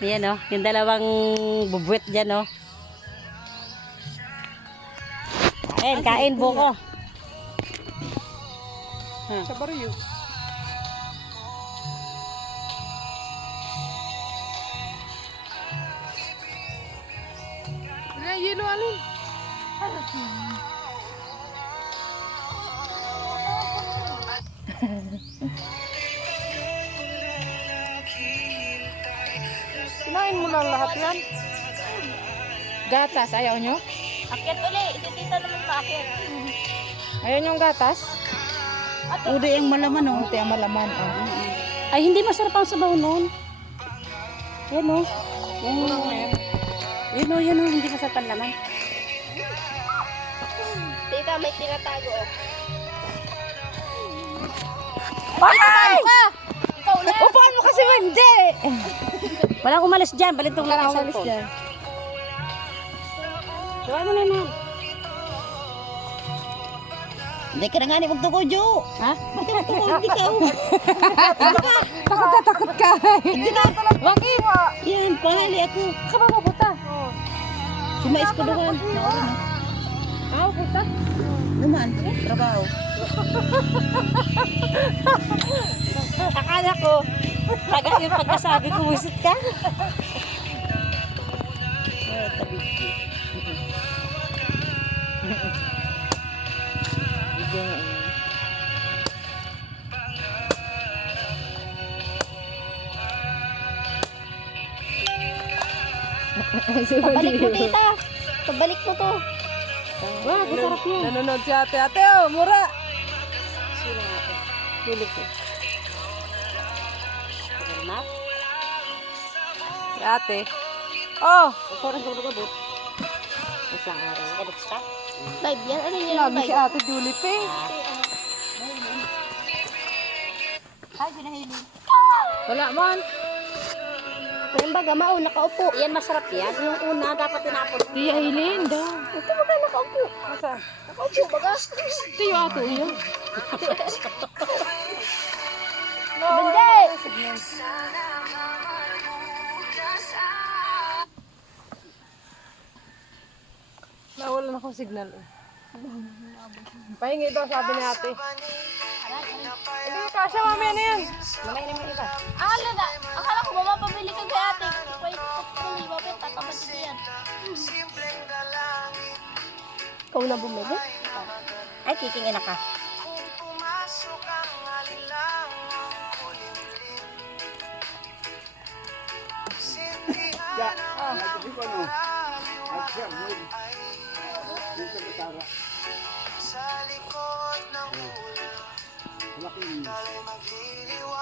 Ayan o, yung dalawang bubuwet dyan o. Kain buko. Sa baryo. Wala, yelo alin. Kinain mo lang lahat yan. Gatas, ayaw nyo? Akyat uli. Si tita naman paakyat. Ayaw nyo yung gatas? Uri yung malaman o. Ito yung malaman. Oh. Ay, hindi masarap ang sabaw nun. Yan o. Yun o, hindi masarap ang laman. Tita, may tinatago. Ay! Ikaw na. Upuan mo kasi hindi! Walang umalis dyan, balintong lang ang Umalis cellphone. dyan. Suway mo na naman. Hindi ka na nga ni magtuko, Jo. Ha? Bakit magtuko? Hindi ka. Takot na takot ka. Hindi ka. Wagi mo. Yan, pahali ako. Ka ba mabuta? Sumais ko doon. Puta. Naman, trabaho. Akala ko, yung pagkasabi ko, wisit ka. Pabalik mo, tita. Pabalik mo to. Wah, masarap yun. Nanonood si ate. Ate, oh, mura. Pili ko. Salamat. Si ate. Oh! Parang gabot. Isang araw. Edits ka? Live yan. Ano yun? Lagi si ate Julie Ping. Ay, pinahili. Wala man. Yung baga, mauna nakaupo. Yan, masarap yan. Yung una, dapat tinapon. Tiya Hilin daw. Ito baga nakaupo. Masa? Nakaupo baga. Tiyo ato yun. Bende! Nawalan akong signal. Pahingi daw sabi ni ate. Hindi, kasya mamaya na yan. Mamaya naman iba. Akala ko ba mapabili ka kay ate? Pwede tuloy ba? Tatamatid yan. Ikaw na bumili? Ay, kikingin na ka. Sa likod ng ulo, talay magliliwanag.